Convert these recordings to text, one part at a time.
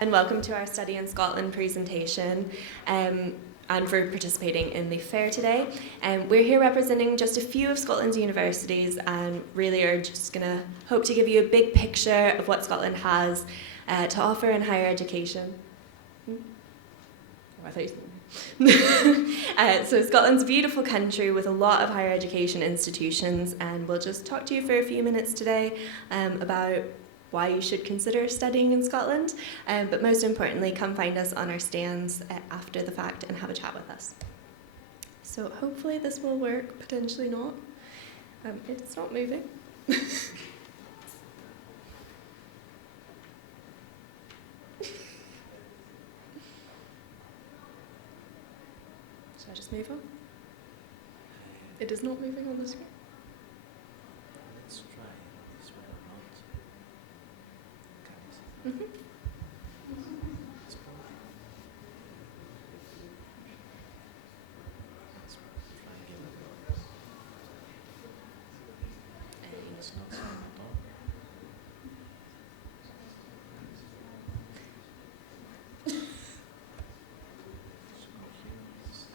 And welcome to our Study in Scotland presentation and for participating in the fair today. We're here representing just a few of Scotland's universities and really are just going to hope to give you a big picture of what Scotland has to offer in higher education. I thought you so Scotland's a beautiful country with a lot of higher education institutions, and we'll just talk to you for a few minutes today about why you should consider studying in Scotland, but most importantly, come find us on our stands after the fact and have a chat with us. So hopefully this will work, potentially not. It's not moving. Should I just move on? It is not moving on the screen. Let's try this one or not. Mm-hmm. Let's try again. It's not sound at all.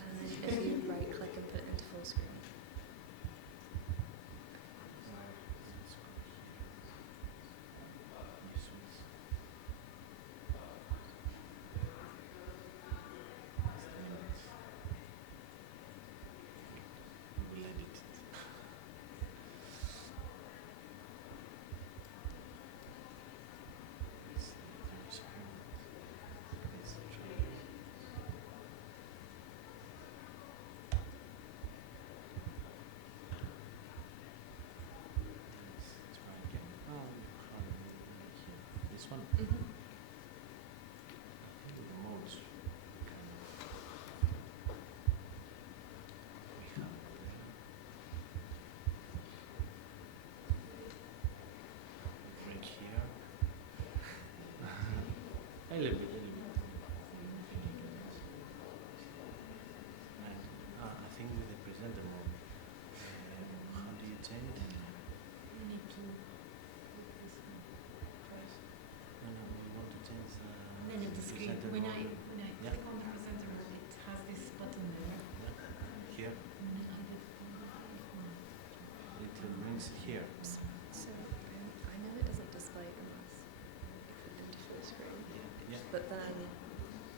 And then if you right click and put it into full screen. We'll edit it. Let's try again. This one. Mm-hmm. The modes. We have break here. A little bit. Right. I think with the presenter mode. How do you change? You need to press. No, we want to change the Then in the screen, presenter when mode. I Yeah. click on the presenter mode, it has this button there. Here, it brings here. So I know it doesn't display unless I put it into full screen. Yeah. But then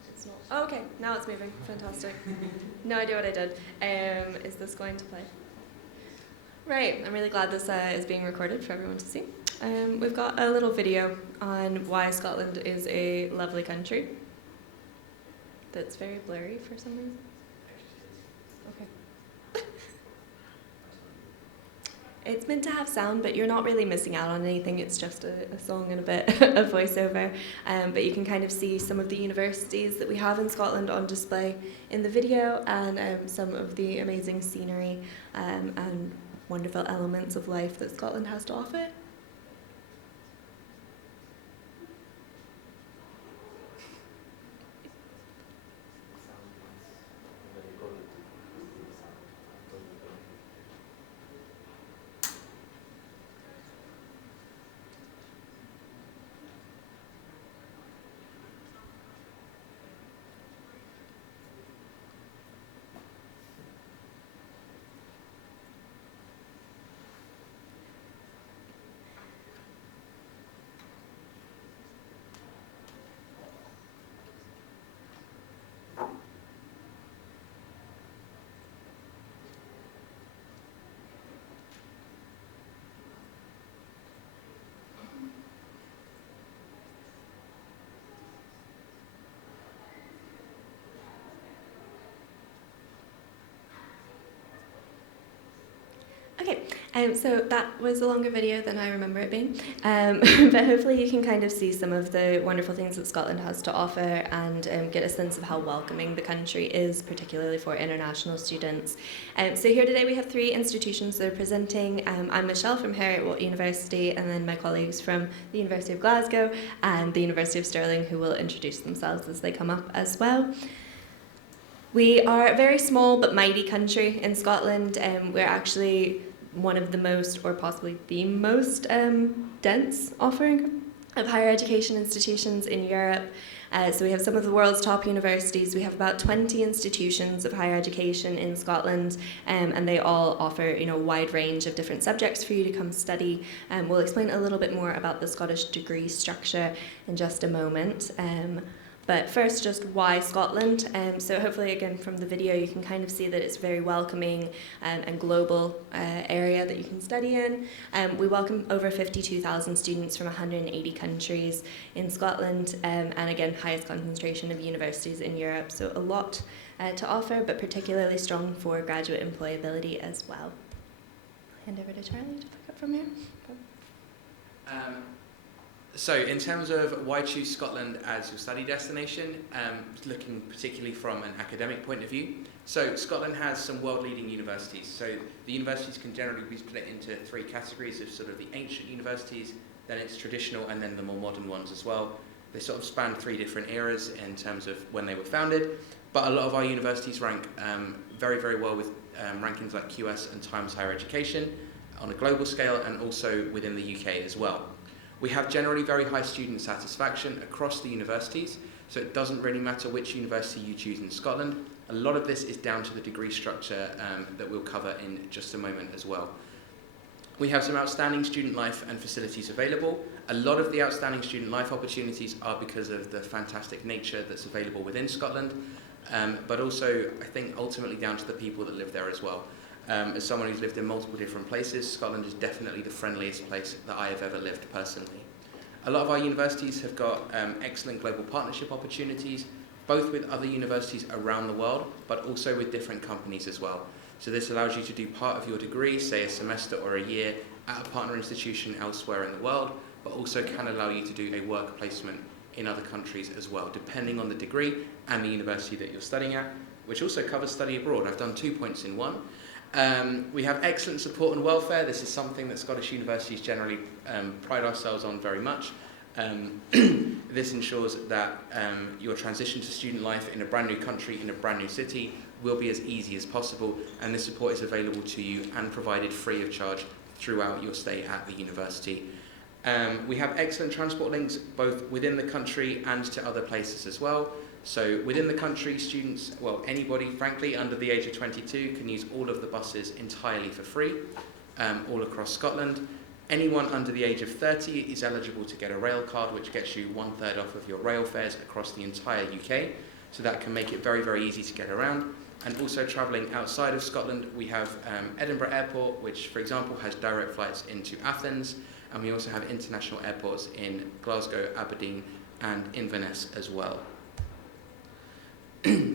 it's not. Oh, okay, now it's moving. Fantastic. No idea what I did. Is this going to play? Right, I'm really glad this is being recorded for everyone to see. We've got a little video on why Scotland is a lovely country. That's very blurry for some reason. Okay. It's meant to have sound, but you're not really missing out on anything. It's just a song and a bit of voiceover. But you can kind of see some of the universities that we have in Scotland on display in the video, and some of the amazing scenery and wonderful elements of life that Scotland has to offer. Okay, so that was a longer video than I remember it being, but hopefully you can kind of see some of the wonderful things that Scotland has to offer and get a sense of how welcoming the country is, particularly for international students. So here today we have three institutions that are presenting. I'm Michelle from Heriot-Watt University, and then my colleagues from the University of Glasgow and the University of Stirling, who will introduce themselves as they come up as well. We are a very small but mighty country in Scotland. We're actually one of the most, or possibly the most, dense offering of higher education institutions in Europe. So we have some of the world's top universities. We have about 20 institutions of higher education in Scotland, and they all offer, a wide range of different subjects for you to come study. We'll explain a little bit more about the Scottish degree structure in just a moment. But first, just why Scotland? So hopefully, again, from the video, you can kind of see that it's a very welcoming and global area that you can study in. We welcome over 52,000 students from 180 countries in Scotland, and again, highest concentration of universities in Europe. So a lot to offer, but particularly strong for graduate employability as well. I'll hand over to Charlie to pick up from here. So in terms of why choose Scotland as your study destination, looking particularly from an academic point of view, so Scotland has some world-leading universities. So the universities can generally be split into three categories of sort of the ancient universities, then it's traditional, and then the more modern ones as well. They sort of span three different eras in terms of when they were founded, but a lot of our universities rank very, very well with rankings like QS and Times Higher Education on a global scale, and also within the UK as well. We have generally very high student satisfaction across the universities, so it doesn't really matter which university you choose in Scotland. A lot of this is down to the degree structure that we'll cover in just a moment as well. We have some outstanding student life and facilities available. A lot of the outstanding student life opportunities are because of the fantastic nature that's available within Scotland, but also I think ultimately down to the people that live there as well. As someone who's lived in multiple different places, Scotland is definitely the friendliest place that I have ever lived personally. A lot of our universities have got excellent global partnership opportunities, both with other universities around the world, but also with different companies as well. So this allows you to do part of your degree, say a semester or a year, at a partner institution elsewhere in the world, but also can allow you to do a work placement in other countries as well, depending on the degree and the university that you're studying at, which also covers study abroad. I've done 2 points in one. We have excellent support and welfare. This is something that Scottish universities generally pride ourselves on very much. This ensures that your transition to student life in a brand new country, in a brand new city, will be as easy as possible, and this support is available to you and provided free of charge throughout your stay at the university. We have excellent transport links both within the country and to other places as well. So within the country, students, well, anybody, frankly, under the age of 22 can use all of the buses entirely for free, all across Scotland. Anyone under the age of 30 is eligible to get a rail card, which gets you 1/3 off of your rail fares across the entire UK. So that can make it very, very easy to get around. And also travelling outside of Scotland, we have Edinburgh Airport, which, for example, has direct flights into Athens. And we also have international airports in Glasgow, Aberdeen, and Inverness as well.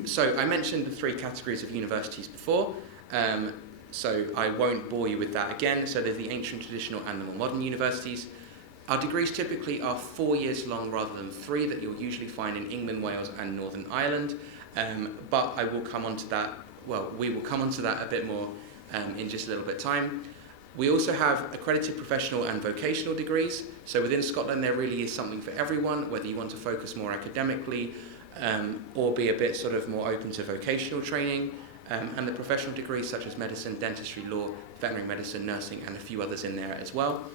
So I mentioned the three categories of universities before, so I won't bore you with that again. So there's the ancient, traditional, and the more modern universities. Our degrees typically are 4 years long rather than 3 that you'll usually find in England, Wales, and Northern Ireland. But I will come on to that, well, we will come on to that a bit more in just a little bit of time. We also have accredited professional and vocational degrees. So within Scotland, there really is something for everyone, whether you want to focus more academically, or be a bit sort of more open to vocational training, and the professional degrees such as medicine, dentistry, law, veterinary medicine, nursing, and a few others in there as well.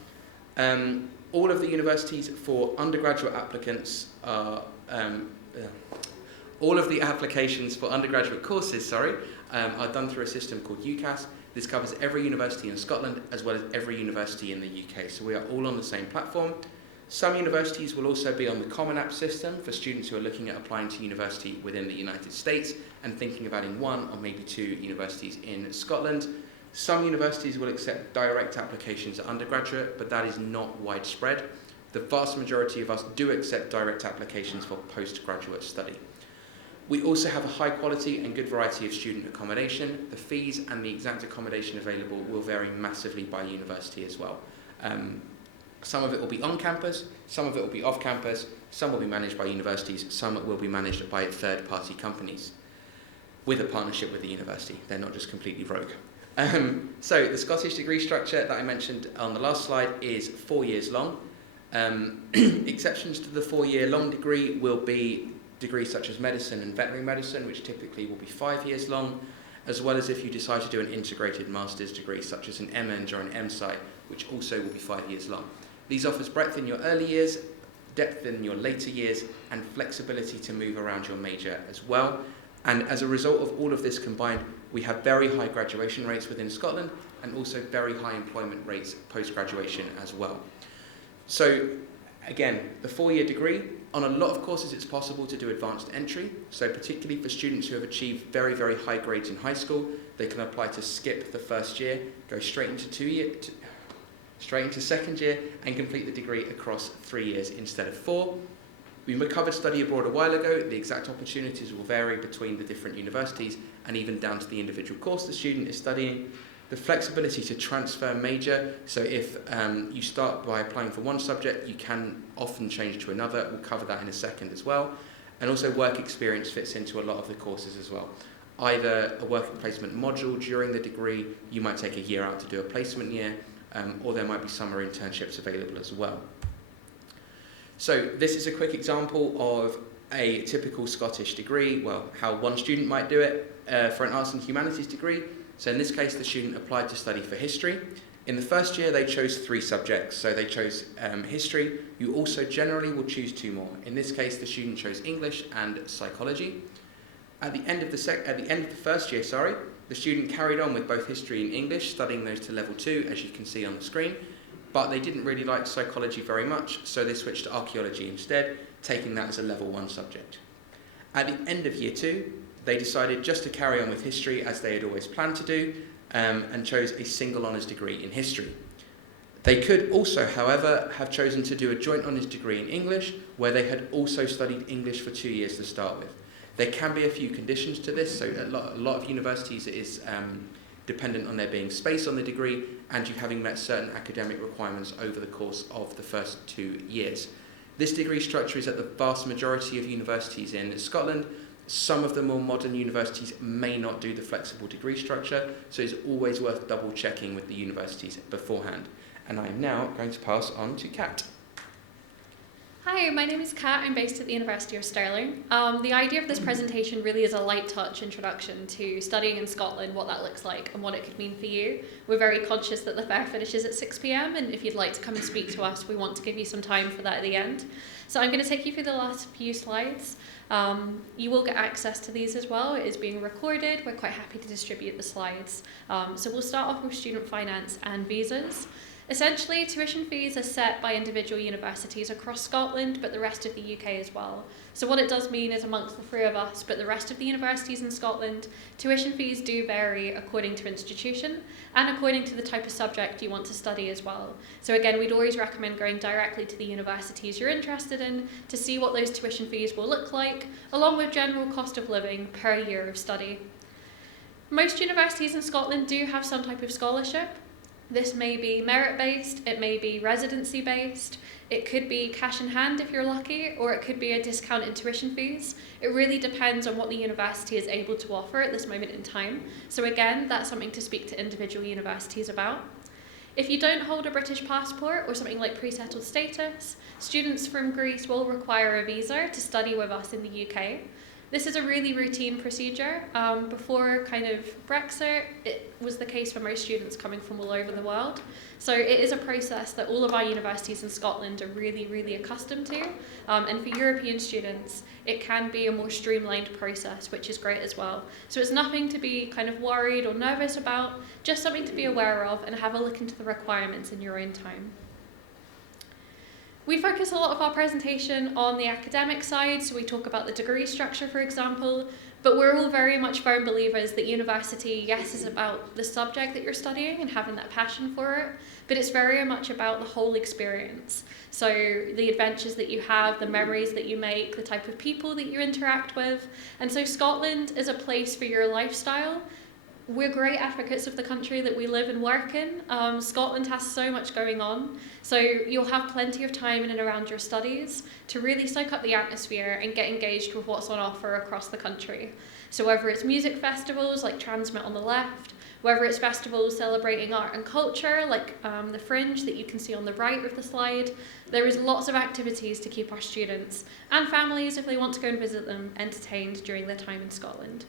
All of the universities for undergraduate applicants are, all of the applications for undergraduate courses, are done through a system called UCAS. This covers every university in Scotland as well as every university in the UK, so we are all on the same platform. Some universities will also be on the Common App system for students who are looking at applying to university within the United States and thinking of adding 1 or maybe 2 universities in Scotland. Some universities will accept direct applications at undergraduate, but that is not widespread. The vast majority of us do accept direct applications for postgraduate study. We also have a high quality and good variety of student accommodation. The fees and the exact accommodation available will vary massively by university as well. Some of it will be on campus, some of it will be off campus, some will be managed by universities, some will be managed by third-party companies with a partnership with the university. They're not just completely rogue. So the Scottish degree structure that I mentioned on the last slide is 4 years long. Exceptions to the 4-year long degree will be degrees such as medicine and veterinary medicine, which typically will be 5 years long, as well as if you decide to do an integrated master's degree such as an MEng or an MSci, which also will be 5 years long. These offers breadth in your early years, depth in your later years, and flexibility to move around your major as well. And as a result of all of this combined, we have very high graduation rates within Scotland and also very high employment rates post-graduation as well. So again, the 4-year degree, on a lot of courses it's possible to do advanced entry. So particularly for students who have achieved very, very high grades in high school, they can apply to skip the first year, go straight into second year and complete the degree across 3 years instead of 4. We covered study abroad a while ago. The exact opportunities will vary between the different universities and even down to the individual course the student is studying. The flexibility to transfer major, so if you start by applying for one subject, you can often change to another. We'll cover that in a second as well. And also work experience fits into a lot of the courses as well. Either a working placement module during the degree, you might take a year out to do a placement year, or there might be summer internships available as well. So this is a quick example of a typical Scottish degree, well, how one student might do it for an arts and humanities degree. So in this case, the student applied to study for history. In the first year, they chose 3 subjects. So they chose history. You also generally will choose 2 more. In this case, the student chose English and psychology. At the end of the first year, the student carried on with both history and English, studying those to level 2, as you can see on the screen. But they didn't really like psychology very much, so they switched to archaeology instead, taking that as a level 1 subject. At the end of year 2, they decided just to carry on with history as they had always planned to do, and chose a single honours degree in history. They could also, however, have chosen to do a joint honours degree in English, where they had also studied English for 2 years to start with. There can be a few conditions to this, so a lot of universities it is dependent on there being space on the degree and you having met certain academic requirements over the course of the first 2 years. This degree structure is at the vast majority of universities in Scotland. Some of the more modern universities may not do the flexible degree structure, so it's always worth double checking with the universities beforehand. And I'm now going to pass on to Kat. Hi, my name is Kat. I'm based at the University of Stirling. The idea of this presentation really is a light touch introduction to studying in Scotland, what that looks like and what it could mean for you. We're very conscious that the fair finishes at 6 p.m. and if you'd like to come and speak to us, we want to give you some time for that at the end. So I'm going to take you through the last few slides. You will get access to these as well. It is being recorded. We're quite happy to distribute the slides. So we'll start off with student finance and visas. Essentially, tuition fees are set by individual universities across Scotland, but the rest of the UK as well. So what it does mean is amongst the 3 of us, but the rest of the universities in Scotland, tuition fees do vary according to institution and according to the type of subject you want to study as well. So again, we'd always recommend going directly to the universities you're interested in to see what those tuition fees will look like, along with general cost of living per year of study. Most universities in Scotland do have some type of scholarship. This may be merit-based, it may be residency-based, it could be cash in hand if you're lucky, or it could be a discount in tuition fees. It really depends on what the university is able to offer at this moment in time. So again, that's something to speak to individual universities about. If you don't hold a British passport or something like pre-settled status, students from Greece will require a visa to study with us in the UK. This is a really routine procedure. Before kind of Brexit, it was the case for most students coming from all over the world. So it is a process that all of our universities in Scotland are really, really accustomed to. And for European students, it can be a more streamlined process, which is great as well. So it's nothing to be kind of worried or nervous about, just something to be aware of and have a look into the requirements in your own time. We focus a lot of our presentation on the academic side, so we talk about the degree structure, for example, but we're all very much firm believers that university, yes, is about the subject that you're studying and having that passion for it, but it's very much about the whole experience. So the adventures that you have, the memories that you make, the type of people that you interact with. And so Scotland is a place for your lifestyle. We're great advocates of the country that we live and work in. Scotland has so much going on, so you'll have plenty of time in and around your studies to really soak up the atmosphere and get engaged with what's on offer across the country. So whether it's music festivals like Transmit on the left, whether it's festivals celebrating art and culture like the Fringe that you can see on the right of the slide, there is lots of activities to keep our students and families, if they want to go and visit them, entertained during their time in Scotland.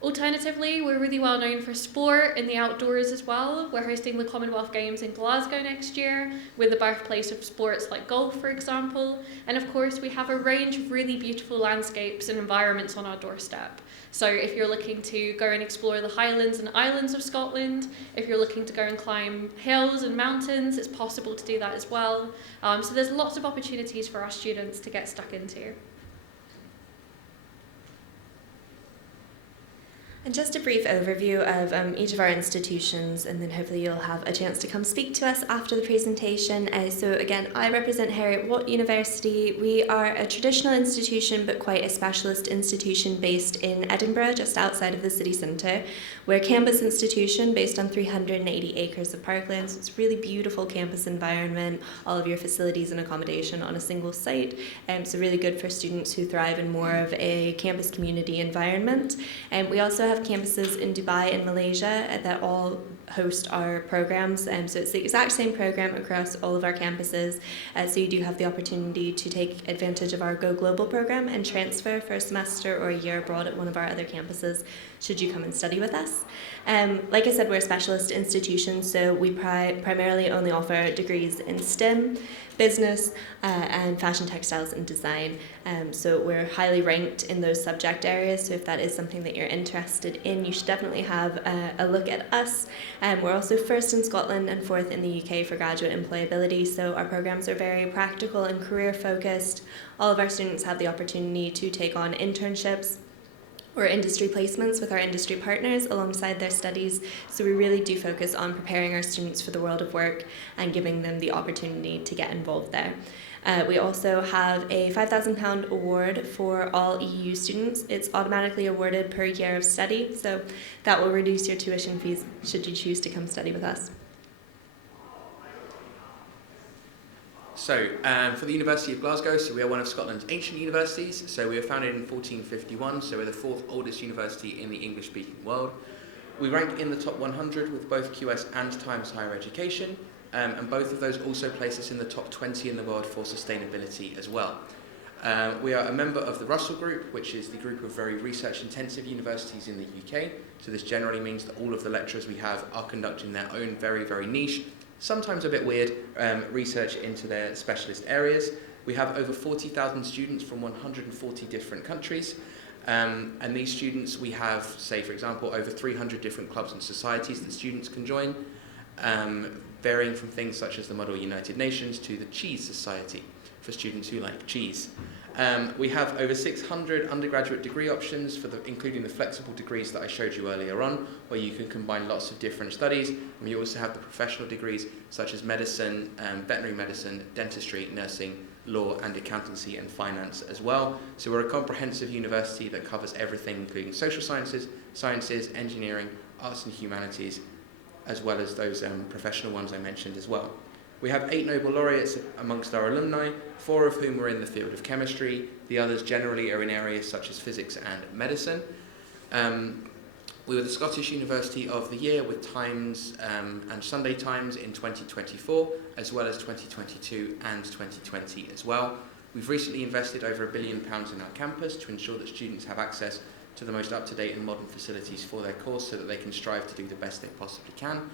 Alternatively, we're really well known for sport in the outdoors as well. We're hosting the Commonwealth Games in Glasgow next year, with the birthplace of sports like golf, for example. And of course, we have a range of really beautiful landscapes and environments on our doorstep. So if you're looking to go and explore the Highlands and Islands of Scotland, if you're looking to go and climb hills and mountains, it's possible to do that as well. So there's lots of opportunities for our students to get stuck into. And just a brief overview of each of our institutions, and then hopefully you'll have a chance to come speak to us after the presentation. So again, I represent Heriot-Watt University. We are a traditional institution, but quite a specialist institution based in Edinburgh, just outside of the city centre. We're a campus institution based on 380 acres of parkland, so it's a really beautiful campus environment, all of your facilities and accommodation on a single site. So really good for students who thrive in more of a campus community environment. We also have campuses in Dubai and Malaysia that all host our programs, so it's the exact same program across all of our campuses. So you do have the opportunity to take advantage of our Go Global program and transfer for a semester or a year abroad at one of our other campuses should you come and study with us. Like I said, we're a specialist institution, so we primarily only offer degrees in STEM, business, and fashion, textiles, and design. So we're highly ranked in those subject areas, so if that is something that you're interested in, you should definitely have a look at us. We're also first in Scotland and fourth in the UK for graduate employability, so our programs are very practical and career focused. All of our students have the opportunity to take on internships or industry placements with our industry partners alongside their studies. So we really do focus on preparing our students for the world of work and giving them the opportunity to get involved there. We also have a £5,000 award for all EU students. It's automatically awarded per year of study, so that will reduce your tuition fees should you choose to come study with us. So, for the University of Glasgow, so we are one of Scotland's ancient universities. So we were founded in 1451, so we're the fourth oldest university in the English-speaking world. We rank in the top 100 with both QS and Times Higher Education, and both of those also place us in the top 20 in the world for sustainability as well. We are a member of the Russell Group, which is the group of very research-intensive universities in the UK. So this generally means that all of the lecturers we have are conducting their own very, very niche, sometimes a bit weird, research into their specialist areas. We have over 40,000 students from 140 different countries. And these students, we have, say, for example, over 300 different clubs and societies that students can join, varying from things such as the Model United Nations to the Cheese Society for students who like cheese. We have over 600 undergraduate degree options, including the flexible degrees that I showed you earlier on, where you can combine lots of different studies. And we also have the professional degrees such as medicine, veterinary medicine, dentistry, nursing, law, and accountancy and finance as well. So we're a comprehensive university that covers everything, including social sciences, engineering, arts and humanities, as well as those professional ones I mentioned as well. We have 8 Nobel laureates amongst our alumni, 4 of whom are in the field of chemistry. The others generally are in areas such as physics and medicine. We were the Scottish University of the Year with Times and Sunday Times in 2024, as well as 2022 and 2020 as well. We've recently invested over £1 billion in our campus to ensure that students have access to the most up-to-date and modern facilities for their course so that they can strive to do the best they possibly can.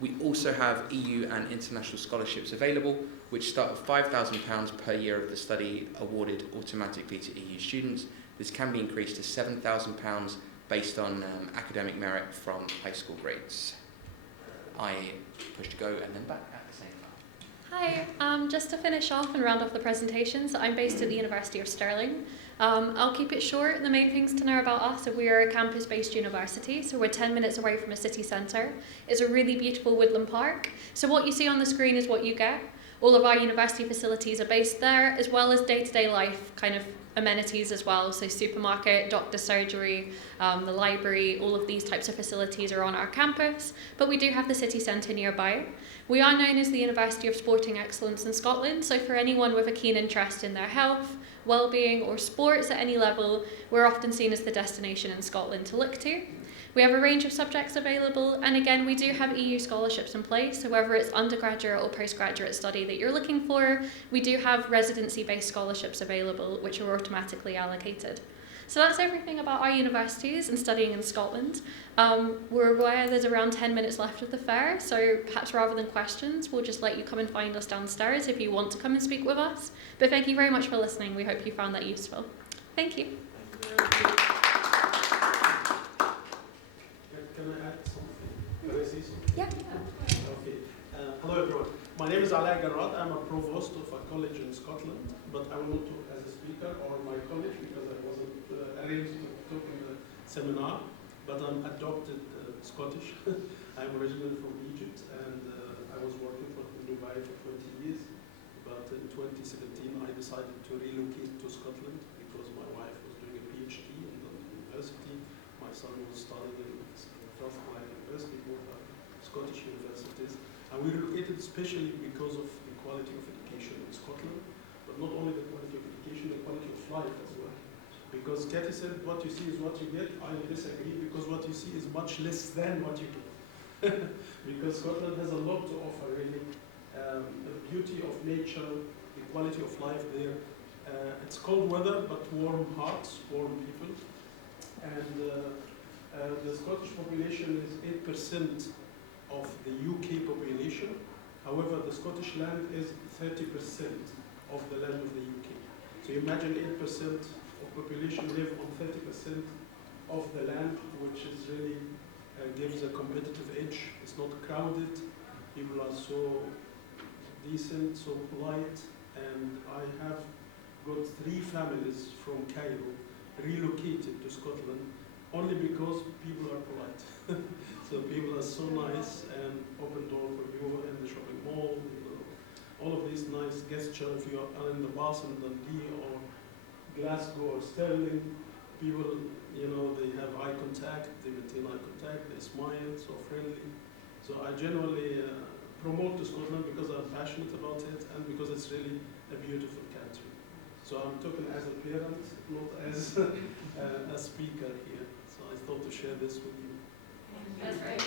We also have EU and international scholarships available, which start at £5,000 per year of the study awarded automatically to EU students. This can be increased to £7,000 based on academic merit from high school grades. I push to go and then back at the same time. Hi, just to finish off and round off the presentations, I'm based at the University of Stirling. I'll keep it short. The main things to know about us are we are a campus-based university, so we're 10 minutes away from a city centre. It's a really beautiful woodland park. So what you see on the screen is what you get. All of our university facilities are based there, as well as day-to-day life kind of amenities as well. So supermarket, doctor surgery, the library, all of these types of facilities are on our campus, but we do have the city centre nearby. We are known as the University of Sporting Excellence in Scotland, so for anyone with a keen interest in their health, well-being or sports at any level, we're often seen as the destination in Scotland to look to. We have a range of subjects available, and again, we do have EU scholarships in place, so whether it's undergraduate or postgraduate study that you're looking for, we do have residency-based scholarships available, which are automatically allocated. So that's everything about our universities and studying in Scotland. We're aware there's around 10 minutes left of the fair, so perhaps rather than questions, we'll just let you come and find us downstairs if you want to come and speak with us. But thank you very much for listening. We hope you found that useful. Thank you. Can I add something? Can I say something? Yeah. Okay. Hello everyone. My name is Ala Garrad. I'm a provost of a college in Scotland, but I will not talk as a speaker or my college because I wasn't arranged to talk in the seminar, but I'm adopted Scottish. I'm originally from Egypt and I was working for Dubai for 20 years, but in 2017 I decided to relocate to Scotland because my wife was doing a PhD in London University. My son was studying in Strathclyde University, both are Scottish universities. And we relocated especially because of the quality of education in Scotland, but not only the quality of education, the quality of life as well. Because Katie said, what you see is what you get. I disagree, because what you see is much less than what you get. Because Scotland has a lot to offer, really. The beauty of nature, the quality of life there. It's cold weather, but warm hearts, warm people. And the Scottish population is 8% of the UK population. However, the Scottish land is 30% of the land of the UK. So imagine 8% of population live on 30% of the land, which is really gives a competitive edge. It's not crowded. People are so decent, so polite, and I have got 3 families from Cairo relocated to Scotland only because people are polite. So people are so nice and open door for you in the shopping mall. You know, all of these nice gesture. If you are in the bus in Dundee or Glasgow or Stirling, people, you know, they have eye contact, they maintain eye contact, they smile, so friendly. So I generally promote to Scotland because I'm passionate about it and because it's really a beautiful country. So I'm talking as a parent, not as a speaker here. So I thought to share this with you. That's right.